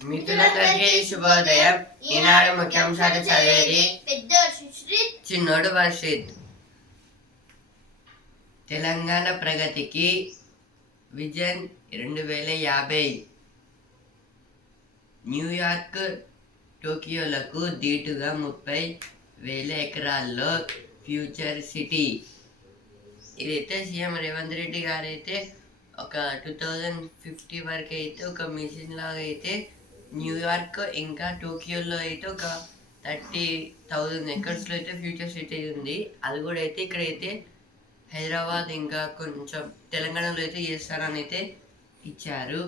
మిత్రులందరికీ శుభోదయం ఈనాడు ముఖ్యాంశాలు చదివేది పెద్ద చిన్నోడు వర్షిత్ తెలంగాణ ప్రగతికి విజన్ రెండు వేల యాభై న్యూయార్క్ టోకియోలకు దీటుగా ముప్పై వేల ఎకరాల్లో ఫ్యూచర్ సిటీ. ఇదైతే సీఎం రేవంత్ రెడ్డి గారు అయితే ఒక టూ థౌజండ్ ఫిఫ్టీ వరకు అయితే ఒక మిషన్ లాగా అయితే న్యూయార్క్ ఇంకా టోకియోలో అయితే ఒక థర్టీ థౌజండ్ ఎకర్స్లో అయితే ఫ్యూచర్ సిటీ ఉంది. అది కూడా అయితే ఇక్కడైతే హైదరాబాద్ ఇంకా కొంచెం తెలంగాణలో అయితే చేస్తారని అయితే ఇచ్చారు.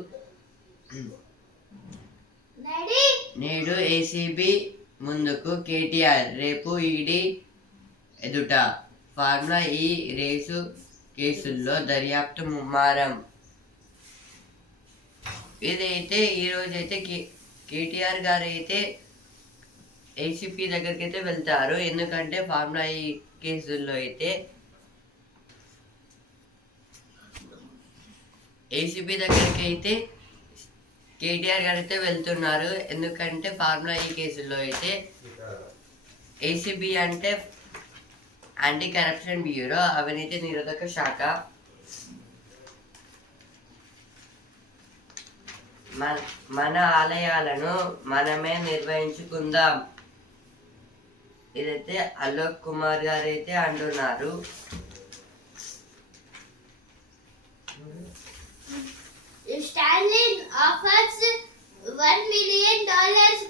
నేడు ఏసీబీ ముందుకు కేటీఆర్ రేపు ఈడీ ఎదుట. ఫార్ములా ఈ రేసు కేసుల్లో దర్యాప్తు ముమ్మారం. ఇదైతే ఈరోజు అయితే కే కేటీఆర్ గారు అయితే ఏసీపీ దగ్గరికి అయితే వెళ్తారు. ఎందుకంటే ఫార్ములా ఈ కేసుల్లో అయితే ఏసీపీ దగ్గరికి అయితే కేటీఆర్ గారు అయితే వెళ్తున్నారు. ఎందుకంటే ఫార్ములా ఈ కేసుల్లో అయితే ఏసీబీ అంటే యాంటీ కరప్షన్ బ్యూరో అవినీతి నిరోధక శాఖ. మన మన ఆలయాలను మనమే నిర్వహించుకుందాం. ఇదైతే అలోక్ కుమార్ గారు అయితే అంటున్నారు. Stanley offers one million dollars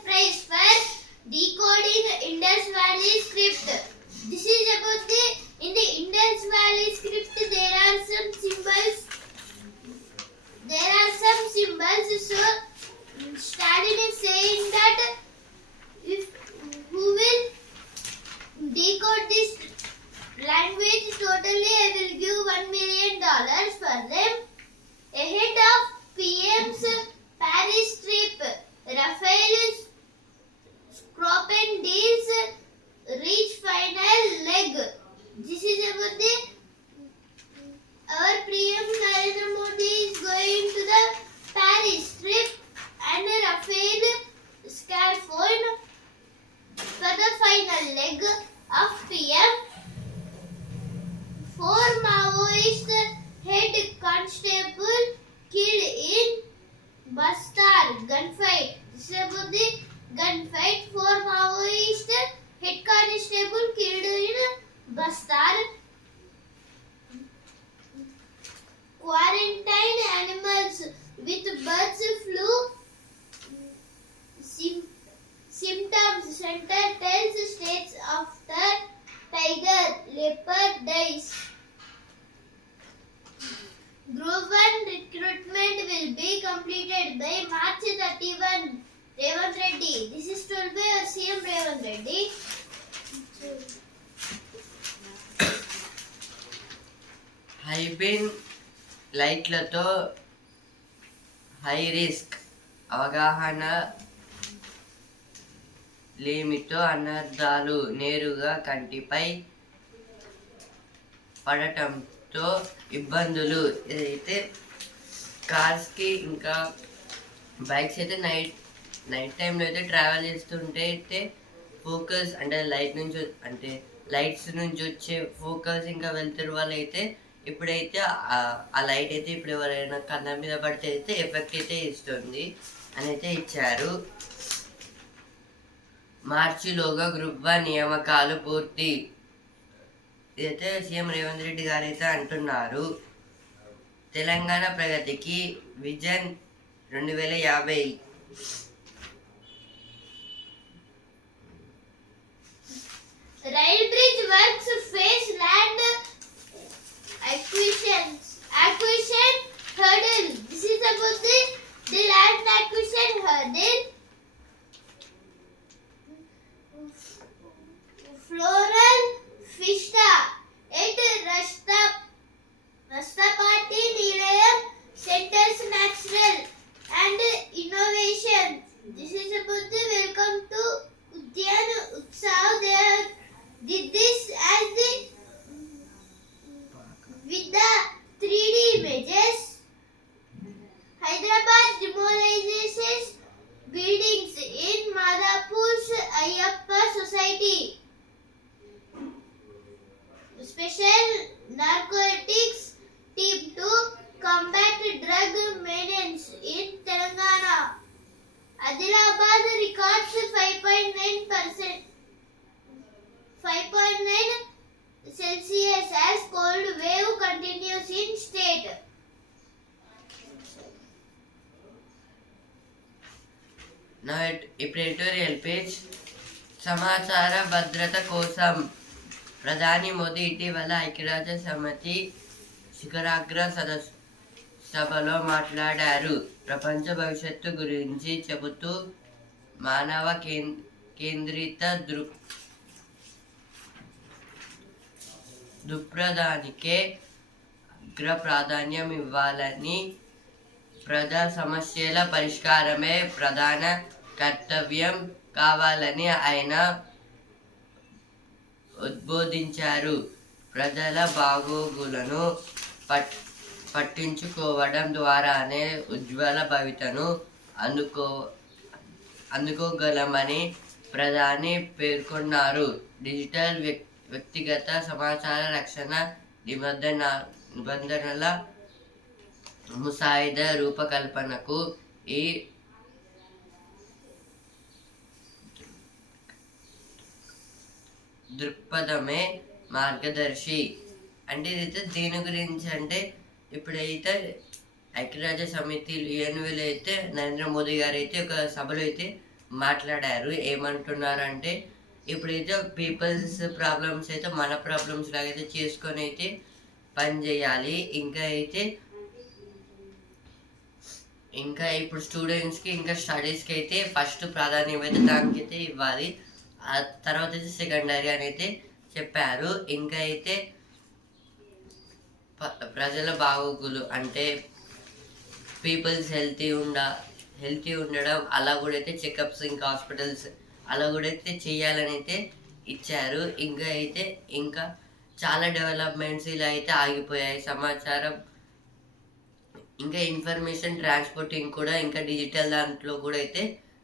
లైట్లతో హై రిస్క్ అవగాహన లేమితో అనర్థాలు నేరుగా కంటిపై పడటంతో ఇబ్బందులు. ఇదైతే కార్స్కి ఇంకా బైక్స్ అయితే నైట్ నైట్ టైంలో అయితే ట్రావెల్ చేస్తుంటే అయితే ఫోకస్ అంటే లైట్ నుంచి అంటే లైట్స్ నుంచి వచ్చే ఫోకస్ ఇంకా వెళ్తురు వాళ్ళు అయితే ఇప్పుడైతే ఆ- లైట్ అయితే ఇప్పుడు ఎవరైనా కళ్ళ మీద పడితే అయితే ఎఫెక్ట్ అయితే ఇస్తుంది అని అయితే ఇచ్చారు. మార్చిలోగా గ్రూప్ వన్ నియామకాలు పూర్తి. ఇదైతే సీఎం రేవంత్ రెడ్డి గారు అయితే అంటున్నారు. తెలంగాణ ప్రగతికి విజన్ రెండు వేల యాభై. Rail bridge works phase land acquisitions. Acquisition hurdle. 5.9 Celsius as cold wave continues in state. Now at editorial page. సమాచార భద్రత కోసం ప్రధాని మోదీ ఇటీవల ఐక్యరాజ్య సమితి శిఖరాగ్ర సదస్సు సభలో మాట్లాడారు ప్రపంచ భవిష్యత్తు గురించి చెబుతూ మానవ కేంద్రిత దృక్ దుప్రదానికే అగ్ర ప్రాధాన్యం ఇవ్వాలని ప్రజా సమస్యల పరిష్కారమే ప్రధాన కర్తవ్యం కావాలని ఆయన ఉద్బోధించారు. ప్రజల బాగోగులను పట్ పట్టించుకోవడం ద్వారానే ఉజ్వల భవితను అందుకో అందుకోగలమని ప్రధాని పేర్కొన్నారు. డిజిటల్ వ్యక్తి వ్యక్తిగత సమాచార రక్షణ నిబంధన నిబంధనల ముసాయిదా రూపకల్పనకు ఈ దృక్పథమే మార్గదర్శి. అంటే ఇదైతే దీని గురించి అంటే ఇప్పుడైతే ఐక్యరాజ్య సమితి యుఎన్విలో అయితే నరేంద్ర మోదీ గారు అయితే ఒక సభలో అయితే మాట్లాడారు. ఏమంటున్నారంటే ఇప్పుడైతే పీపుల్స్ ప్రాబ్లమ్స్ అయితే మన ప్రాబ్లమ్స్ లాగైతే చేసుకొని అయితే పని చేయాలి. ఇంకా అయితే ఇంకా ఇప్పుడు స్టూడెంట్స్కి ఇంకా స్టడీస్కి అయితే ఫస్ట్ ప్రాధాన్యత దానికైతే ఇవ్వాలి. ఆ తర్వాత అయితే సెకండరీ అని అయితే చెప్పారు. ఇంకా అయితే ప్రజల బాగోగులు అంటే పీపుల్స్ హెల్తీ ఉండ హెల్తీ ఉండడం అలా కూడా అయితే చెకప్స్ ఇంకా హాస్పిటల్స్ అలా కూడా అయితే చేయాలని అయితే ఇచ్చారు. ఇంకా అయితే ఇంకా చాలా డెవలప్మెంట్స్ ఇలా అయితే ఆగిపోయాయి. సమాచారం ఇంకా ఇన్ఫర్మేషన్ ట్రాన్స్పోర్టింగ్ కూడా ఇంకా డిజిటల్ దాంట్లో కూడా అయితే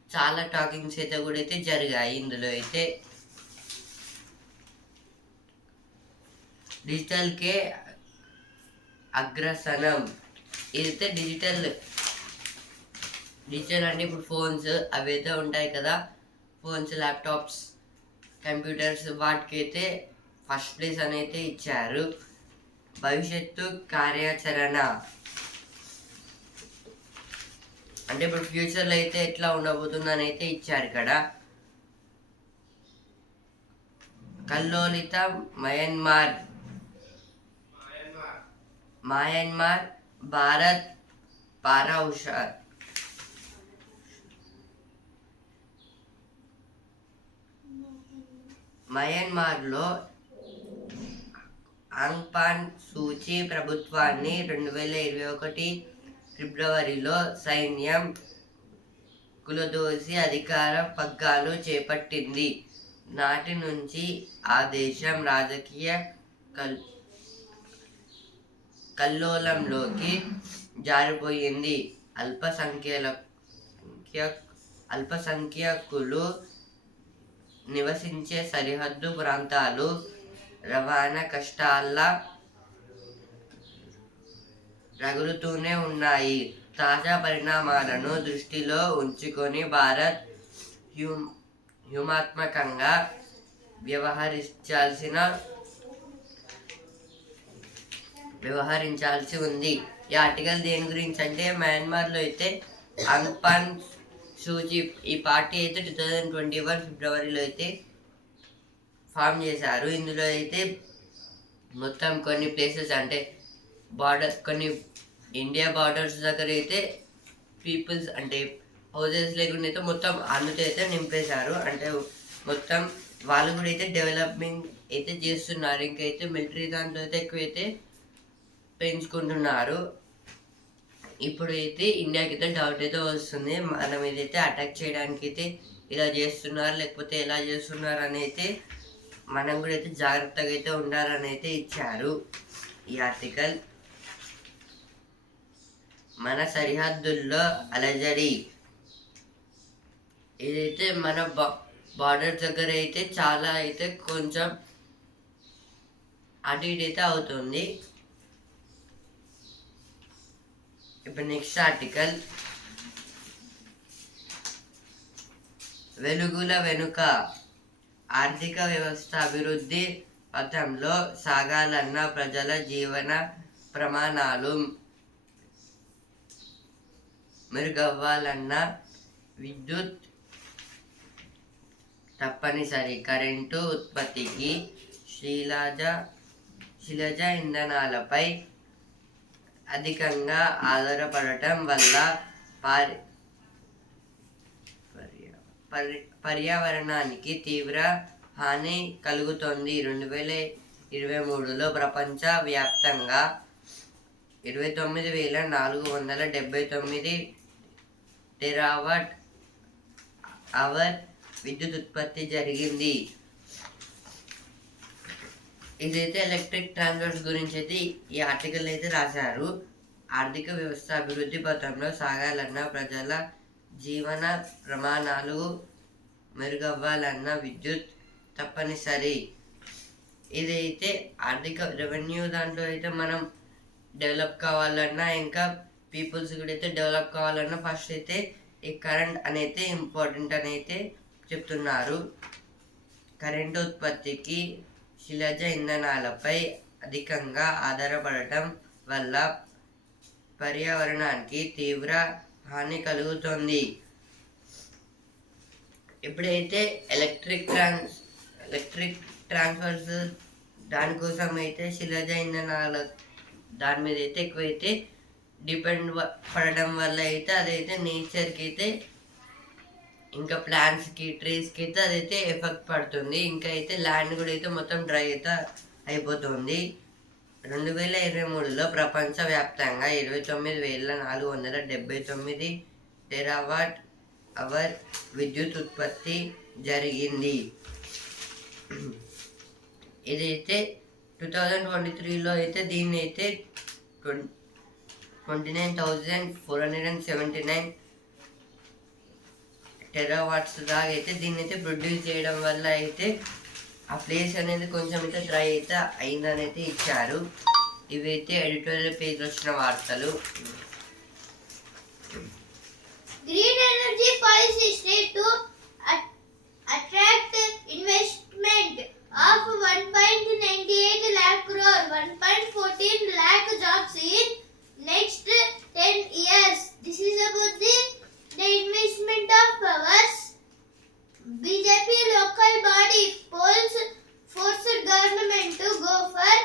చాలా టాకింగ్స్ అయితే కూడా అయితే జరిగాయి ఇందులో అయితే. డిజిటల్కే అగ్రసనం. ఇదైతే డిజిటల్ డిజిటల్ అంటే ఇప్పుడు ఫోన్స్ అవి అయితే ఉంటాయి కదా ఫోన్స్ ల్యాప్టాప్స్ కంప్యూటర్స్ వాటికైతే ఫస్ట్ ప్లేస్ అని అయితే ఇచ్చారు. భవిష్యత్తు కార్యాచరణ. అంటే ఇప్పుడు ఫ్యూచర్లో అయితే ఎట్లా ఉండబోతుందని అయితే ఇచ్చారు ఇక్కడ. కల్లోలిత మయన్మార్. మయన్మార్. భారత్ పారా మయన్మార్లో ఆంగ్ పాన్ సూచి ప్రభుత్వాన్ని రెండు వేల ఇరవై ఒకటి ఫిబ్రవరిలో సైన్యం కులదోసి అధికార పగ్గాలు చేపట్టింది. నాటి నుంచి ఆ దేశం రాజకీయ కల్ కల్లోలంలోకి జారిపోయింది. అల్పసంఖ్యల అల్పసంఖ్యాకులు నివసించే సరిహద్దు ప్రాంతాలు రవాణా కష్టాల రగులుతూనే ఉన్నాయి. తాజా పరిణామాలను దృష్టిలో ఉంచుకొని భారత్ హ్యూ హ్యూమాత్మకంగా వ్యవహరించాల్సిన వ్యవహరించాల్సి ఉంది. ఈ ఆర్టికల్ దేని గురించి అంటే మయన్మార్లో అయితే అంగ్పాన్ సూచి ఈ పార్టీ అయితే టూ థౌజండ్ ట్వంటీ వన్ ఫిబ్రవరిలో అయితే ఫామ్ చేశారు. ఇందులో అయితే మొత్తం కొన్ని ప్లేసెస్ అంటే బార్డర్ కొన్ని ఇండియా బార్డర్స్ దగ్గర అయితే పీపుల్స్ అంటే హౌజెస్ లేకుండా అయితే మొత్తం అందుతో అయితే నింపేశారు. అంటే మొత్తం వాళ్ళు కూడా అయితే డెవలప్మెంట్ అయితే చేస్తున్నారు. ఇంకైతే మిలిటరీ దాంట్లో అయితే ఎక్కువైతే పెంచుకుంటున్నారు. ఇప్పుడు అయితే ఇండియాకి అయితే డౌట్ అయితే వస్తుంది. మనం ఇదైతే అటాక్ చేయడానికి అయితే ఇలా చేస్తున్నారు లేకపోతే ఎలా చేస్తున్నారు అని అయితే మనం కూడా అయితే జాగ్రత్తగా అయితే ఉండాలని అయితే ఇచ్చారు ఈ ఆర్టికల్. మన సరిహద్దుల్లో అలజడి ఇదైతే మన బా బార్డర్ దగ్గర అయితే చాలా అయితే కొంచెం అటు ఇటు అయితే అవుతుంది. ఇప్పుడు నెక్స్ట్ ఆర్టికల్ వెలుగుల వెనుక ఆర్థిక వ్యవస్థ అభివృద్ధి పథంలో సాగాలన్న ప్రజల జీవన ప్రమాణాలు. మెరుగవ్వాలన్న విద్యుత్ తప్పనిసరి కరెంటు ఉత్పత్తికి శిలాజ శిలజ ఇంధనాలపై అధికంగా ఆధారపడటం వల్ల పారి పర్యా- పర్యావరణానికి తీవ్ర హాని కలుగుతోంది. రెండు వేల ఇరవై మూడులో ప్రపంచ వ్యాప్తంగా ఇరవై తొమ్మిది వేల నాలుగు వందల డెబ్బై తొమ్మిది టెరావాట్ అవర్ విద్యుత్ ఉత్పత్తి జరిగింది. ఇదైతే ఎలక్ట్రిక్ ట్రాన్స్ఫర్స్ గురించి అయితే ఈ ఆర్టికల్ అయితే రాశారు. ఆర్థిక వ్యవస్థ అభివృద్ధి పథంలో సాగాలన్న ప్రజల జీవన ప్రమాణాలు మెరుగవ్వాలన్న విద్యుత్ తప్పనిసరి. ఇదైతే ఆర్థిక రెవెన్యూ దాంట్లో అయితే మనం డెవలప్ కావాలన్నా ఇంకా పీపుల్స్ కూడా అయితే డెవలప్ కావాలన్నా ఫస్ట్ అయితే ఈ కరెంట్ అనేది ఇంపార్టెంట్ అని అయితే చెప్తున్నారు. కరెంటు ఉత్పత్తికి శిలజ ఇంధనాలపై అధికంగా ఆధారపడటం వల్ల పర్యావరణానికి తీవ్ర హాని కలుగుతుంది. ఎప్పుడైతే ఎలక్ట్రిక్ ట్రాన్స్ ఎలక్ట్రిక్ ట్రాన్స్ఫర్స్ దానికోసం అయితే శిలజ ఇంధనాల దాని మీద అయితే ఎక్కువైతే డిపెండ్ పడడం వల్ల అయితే అదైతే నేచర్కి అయితే ఇంకా ప్లాంట్స్కి ట్రీస్కి అయితే అదైతే ఎఫెక్ట్ పడుతుంది. ఇంకా అయితే ల్యాండ్ కూడా అయితే మొత్తం డ్రై అయితే అయిపోతుంది. రెండు వేల ఇరవై మూడులో ప్రపంచవ్యాప్తంగా ఇరవై తొమ్మిది వేల నాలుగు వందల డెబ్బై తొమ్మిది టెరావాట్ అవర్ విద్యుత్ ఉత్పత్తి జరిగింది. ఇదైతే టూ థౌజండ్ ట్వంటీ త్రీలో అయితే దీన్ని అయితే twenty nine thousand four hundred and seventy nine terawatts దాగా అయితే దీన్ని అయితే ప్రొడ్యూస్ చేయడం వల్ల అయితే ఆ ప్లేస్ అనేది కొంచెం అయితే డ్రై అయితే అయిందని అయితే ఇచ్చారు. ఇవైతే ఎడిటోరియల్ పేజ్ వచ్చిన వార్తలు. Green energy policy state to attract investment of one point ninety eight lakh crore one point fourteen lakh jobs in next ten years this the the investment of powers. BJP local body polls forced government to go for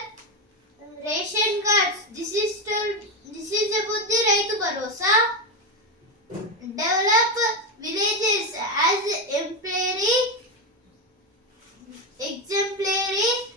ration cards. This is told, this is about the Raitu Bharosa develop villages as exemplary exemplary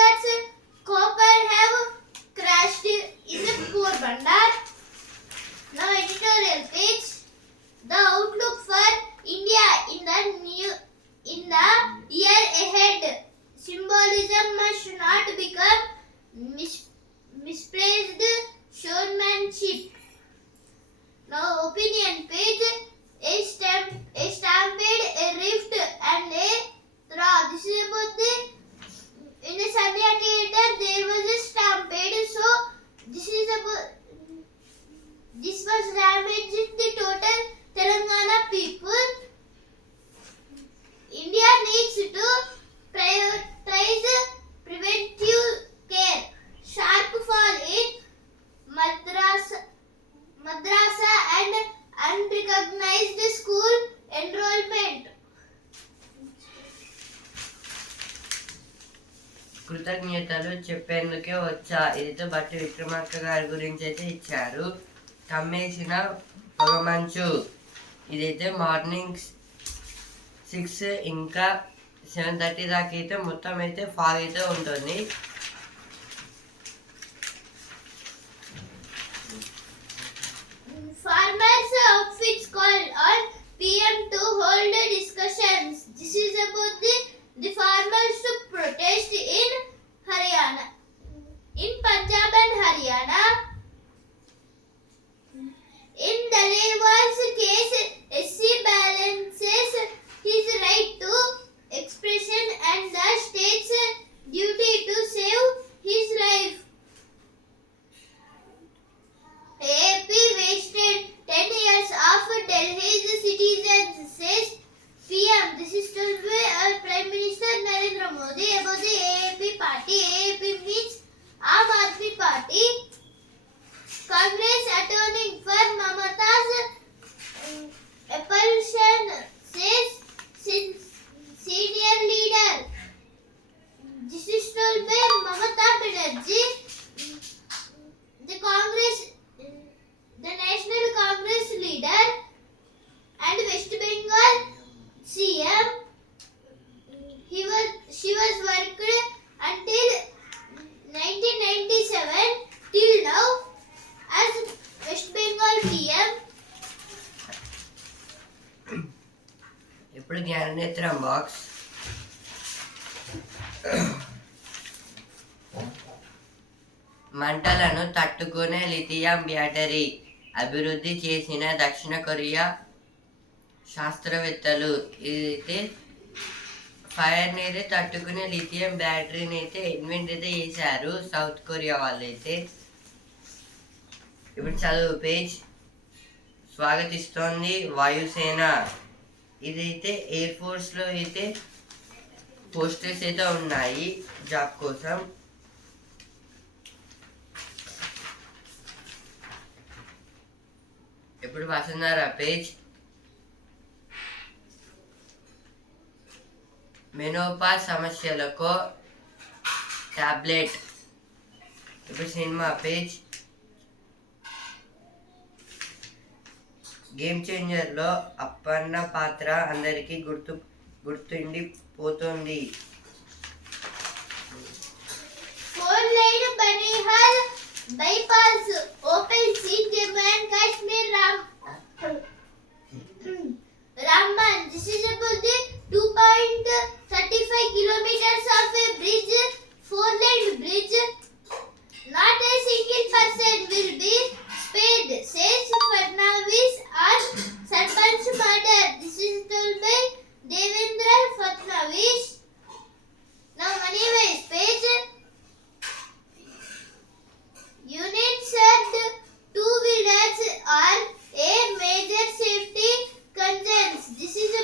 that's it. Unrecognized school enrollment. కృతజ్ఞతలు చెప్పేందుకే వచ్చా. ఇదితో బట్టి విక్రమార్క గారి గురించి అయితే ఇచ్చారు. కమ్మేసిన పొగమంచు ఇదైతే మార్నింగ్ సిక్స్ ఇంకా సెవెన్ థర్టీ దాకా అయితే మొత్తం అయితే ఫాగ్ అయితే ఉంటుంది. Outfits called on PM to hold discussions. This is about the, the farmers to protest in Haryana. In Punjab and Haryana. In Dalewal's case, SC balances his right to expression and the state's ఇప్పుడు జ్ఞాననేత్రం box మంటలను తట్టుకునే lithium battery అభివృద్ధి చేసిన దక్షిణ Korea శాస్త్రవేత్తలు ఇదైతే ఫైర్ని అయితే తట్టుకునే లిథియం బ్యాటరీని అయితే ఇన్వెంట్ అయితే చేశారు సౌత్ కొరియా వాళ్ళు అయితే ఇప్పుడు చదువు పేజ్. స్వాగతిస్తోంది వాయుసేన. ఇదైతే ఎయిర్ ఫోర్స్లో అయితే పోస్టర్స్ అయితే ఉన్నాయి జాబ్ కోసం. ఇప్పుడు వస్తున్నారా పేజ్? మెనోపా సమస్యలకు టాబ్లెట్ ఇప్పుడు సినిమా పేజ్. గేమ్ చేంజర్లో అప్పన్న పాత్ర అందరికీ గుర్తు గుర్తుండి పోతుంది bypass open see Jammu and Kashmir Ram Ramban this is about the 2.35 kilometers of a bridge four lane bridge not a single person will be spared, says Fadnavis on Sarpanch murder. This is told by Devendra Fadnavis. Now, wise page. Unit said two wheelers are a major safety concerns. This is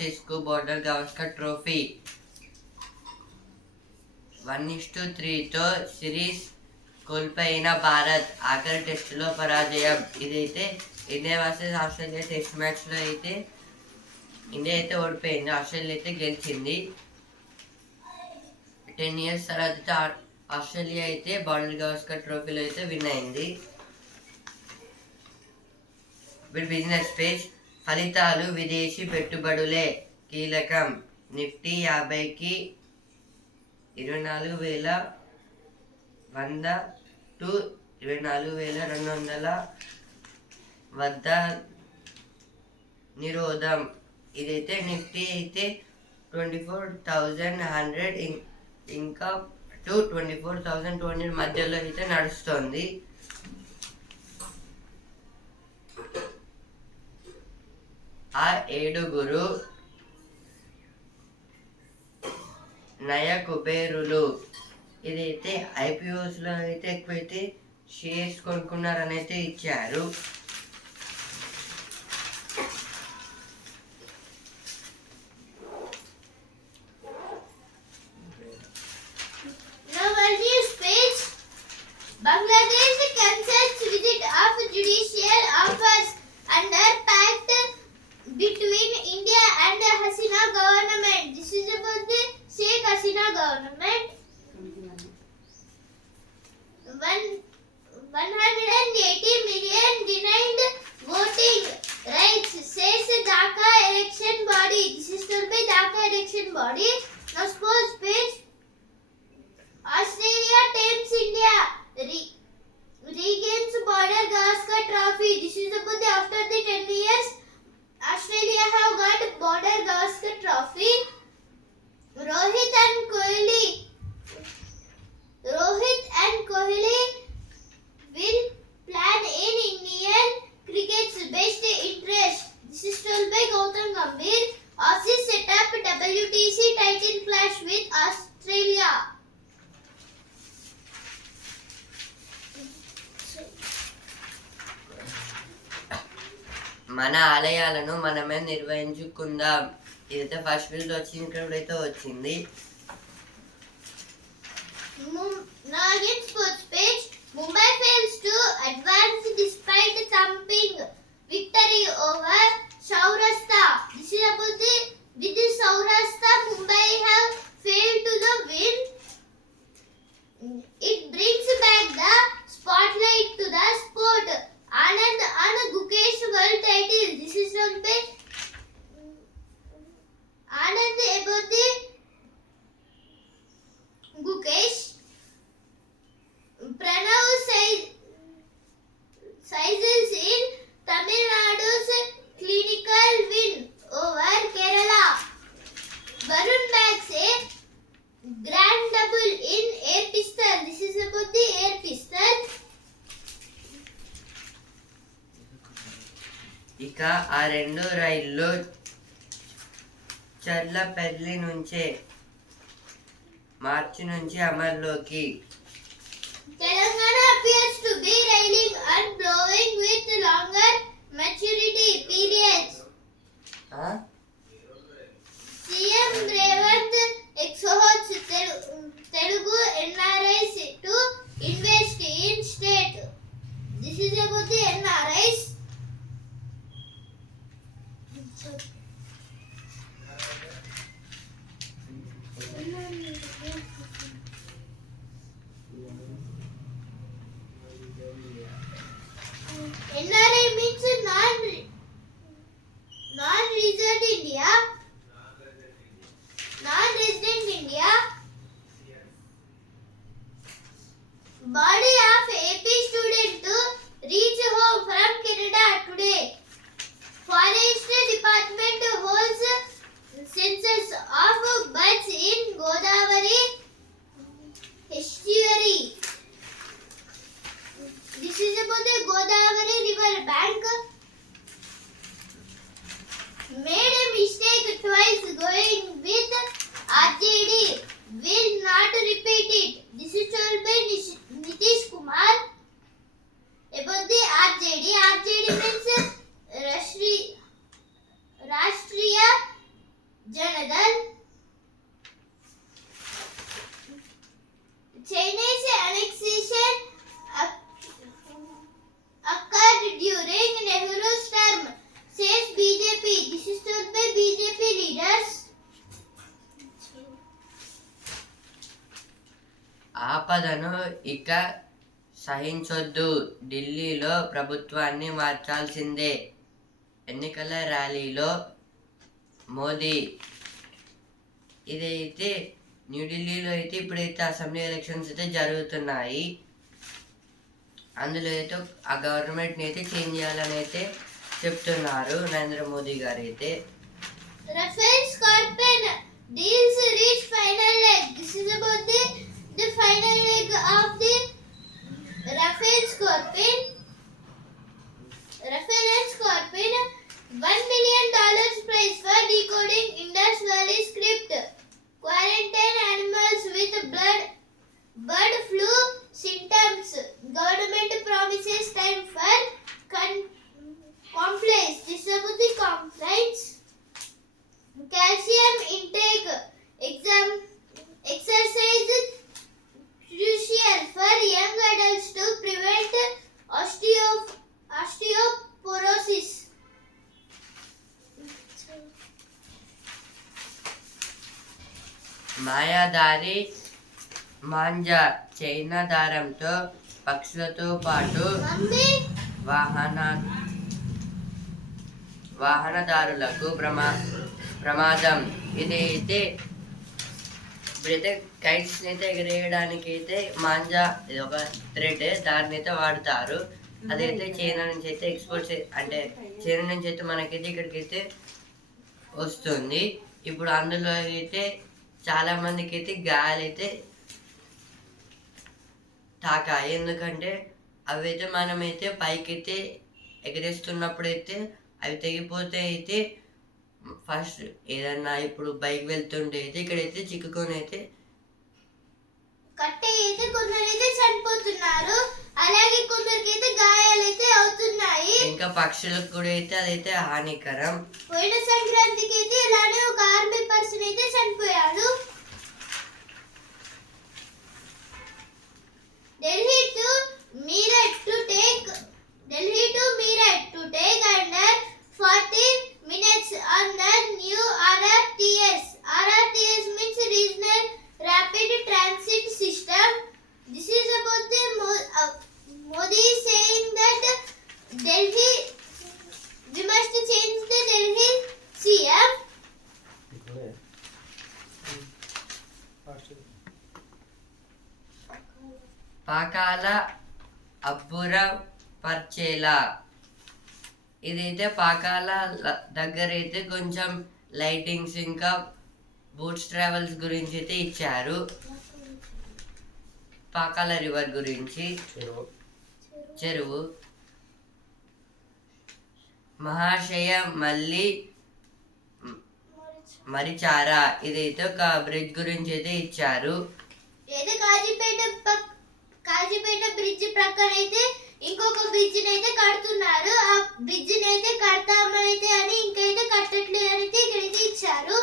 తర్వాత ఆసీస్కు Border Gavaskar trophy one is to త్రీతో series కోల్పోయిన భారత్ ఆఖరి టెస్టులో పరాజయం ఇదైతే India versus Australia test మ్యాచ్లో అయితే India అయితే ఓడిపోయింది ఆస్ట్రేలియా అయితే గెలిచింది టెన్ ఇయర్స్ తర్వాత అయితే ఆ- ఆస్ట్రేలియా అయితే బార్డర్ గవస్కర్ ట్రోఫీలో అయితే విన్ అయింది ఇప్పుడు బిజినెస్ పేజ్ ఫలితాలు విదేశీ పెట్టుబడులే. కీలకం. నిఫ్టీ యాభైకి ఇరవై నాలుగు వేల వంద టు ఇరవై నాలుగు వేల రెండు వందల వద్ద నిరోధం. ఇదైతే నిఫ్టీ అయితే ట్వంటీ ఫోర్ థౌజండ్ హండ్రెడ్ ఇంకా to twenty four thousand two hundred మధ్యలో అయితే నడుస్తుంది. ఏడుగురు నయ కుబేరులు ఇదైతే ఐపీఓస్లో అయితే ఎక్కువైతే షేర్స్ కొనుక్కున్నారనైతే ఇచ్చారు. విషయాలను మనమే నిర్వహించుకుందాం. ఇదైతే ఫస్ట్ బిల్డ్ వచ్చింది. ఇక్కడ అయితే వచ్చింది Mumbai fails to advance despite thumping victory over షౌర్ কি ఇక సహించొద్దు. ఢిల్లీలో ప్రభుత్వాన్ని మార్చాల్సిందే. ఎన్నికల ర్యాలీలో మోదీ. ఇదైతే న్యూఢిల్లీలో అయితే ఇప్పుడైతే అసెంబ్లీ ఎలక్షన్స్ అయితే జరుగుతున్నాయి. అందులో అయితే ఆ గవర్నమెంట్ని అయితే చేంజ్ చేయాలని అయితే చెప్తున్నారు నరేంద్ర మోదీ గారు అయితే. Rafale deals reach final this is about the the final leg of the Rafael Scorpion. Rafael and Scorpion, one million dollars prize for decoding Indus Valley script. Quarantine animals with blood bird flu symptoms. Government promises time for con- complaints. The complaints. Calcium intake మాయాదారి మాంజా China దారంతో పక్షులతో పాటు వాహన వాహనదారులకు ప్రమా ప్రమాదం. ఇది అయితే ఇప్పుడైతే కైట్స్ అయితే ఎగరేయడానికి అయితే మాంజా ఇది ఒక థ్రెడ్ దాన్ని అయితే వాడతారు. అదైతే చైనా నుంచి అయితే ఎక్స్పోర్ట్ అంటే చైనా నుంచి అయితే మనకైతే ఇక్కడికి అయితే వస్తుంది. ఇప్పుడు అందులో అయితే చాలా మందికి అయితే గాలి అయితే తాకాయి. ఎందుకంటే అవి అయితే మనమైతే పైకైతే ఎగరేస్తున్నప్పుడైతే అయితే అవి తెగిపోతే అయితే ఫస్ట్ ఏదన్నా ఇప్పుడు బైక్ వెళ్తుంటే అయితే ఇక్కడైతే చిక్కుకొని అయితే కట్టే అయితే కొందరైతే చనిపోతున్నారు. అలాగే కొందరికైతే గాయాలైతే అవుతున్నాయి ఇంకా పక్షులకు కూడా అయితే అదైతే హానికరం పోయిన సంక్రాంతికి అయితే ఇలానే ఒక ఆర్మీ పర్సన్ అయితే చనిపోయాడు Delhi to Meerut to take Delhi to Meerut to take under 40 minutes on the new RRTS. RRTS means Regional Rapid Transit System. This is about the Mo- uh, Modi saying that Delhi we must change the Delhi CM. Pakala అబ్బుర పర్చేలా. ఇదైతే పాకాల దగ్గర అయితే కొంచెం lightings ఇంకా boots travels గురించి అయితే ఇచ్చారు. Pakala river గురించి. చెరువు మహాశయ మళ్ళీ మరిచారా? ఇదైతే ఒక బ్రిడ్జ్ గురించి అయితే ఇచ్చారు. ఏదో? కాజీపేట కాజీపేట బ్రిడ్జ్ ప్రక్కన అయితే ఇంకొక బ్రిడ్జ్ అయితే కడుతున్నారు. ఆ బ్రిడ్జ్ అయితే కడతామనైతే అని ఇంకైతే కట్టట్లేదు అని అయితే ఇక్కడైతే ఇచ్చారు.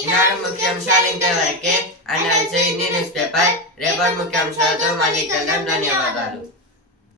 ఈనాడు ముఖ్యాంశాలు ఇంతవరకే అండ్ ఆల్సో ఇన్ని న్యూస్ పేపర్. రేపటి ముఖ్యాంశాలతో మళ్ళీ కలుద్దాం. ధన్యవాదాలు.